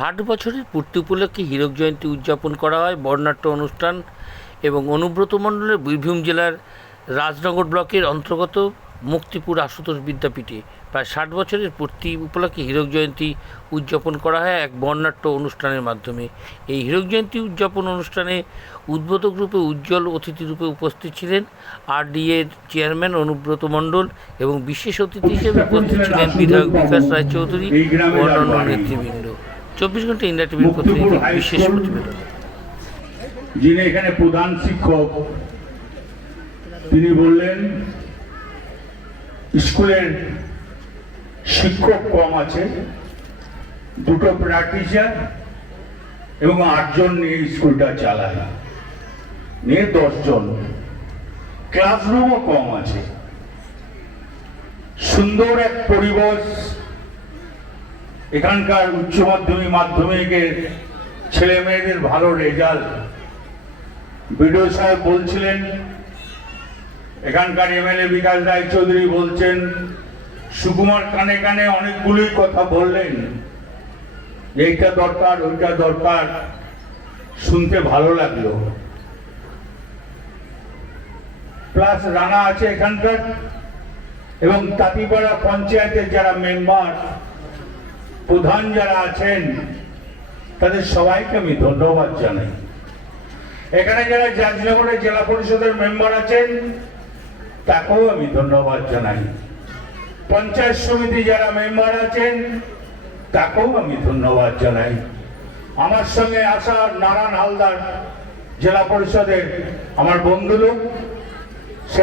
ষাট বছরের পূর্তি উপলক্ষে হীরক জয়ন্তী উদযাপন করা হয় বর্ণাঢ্য অনুষ্ঠান এবং অনুব্রত মণ্ডলের বীরভূম জেলার রাজনগর ব্লকের অন্তর্গত মুক্তিপুর আশুতোষ বিদ্যাপীঠে। প্রায় ষাট বছরের পূর্তি উপলক্ষে হীরক জয়ন্তী উদযাপন করা হয় এক বর্ণাঢ্য অনুষ্ঠানের মাধ্যমে। এই হীরক জয়ন্তী উদযাপন অনুষ্ঠানে উদ্বোধক রূপে উজ্জ্বল অতিথি রূপে উপস্থিত ছিলেন আরডিএর চেয়ারম্যান অনুব্রত মণ্ডল এবং বিশেষ অতিথি হিসেবে উপস্থিত ছিলেন বিধায়ক বিকাশ রায়চৌধুরী অন্যান্য নেতৃবৃন্দ। চব্বিশ ঘণ্টা ইন্ডিয়া টিভির প্রতিনিধি বিশেষ প্রতিবেদন। যিনি এখানে প্রধান শিক্ষক তিনি বললেন স্কুলের শিক্ষক কম আছে দুটো প্র্যাকটিসার এবং আটজন নিয়ে স্কুলটা চালায়। নিয়ে দশজন। ক্লাসরুমও কম আছে। সুন্দর এক পরিবেশ এখানকার উচ্চ মাধ্যমিক মাধ্যমিকের ছেলে মেয়েদের ভালো রেজাল্ট। বিডিও সাহেব বলছিলেন, এখানকার এমএলএ বিকাশ রায় চৌধুরী বলছেন, সুকুমার কানে কানে অনেকগুলোই কথা বললেন। এইটা দরকার, ওইটা দরকার, শুনতে ভালো লাগল। প্লাস রানা আছে এখানকার, এবং তাঁতিপাড়া পঞ্চায়েতের যারা মেম্বার প্রধান যারা আছেন, তাদের সবাইকে আমি ধন্যবাদ জানাই। এখানে যারা জাজনগরের জেলা পরিষদের মেম্বার আছেন, তাকেও আমি ধন্যবাদ জানাই। পঞ্চায়েত সমিতি যারা মেম্বার আছেন, তাকেও আমি ধন্যবাদ জানাই। আমার সঙ্গে আসা নারায়ণ হালদার জেলা পরিষদের আমার বন্ধু লোক, সে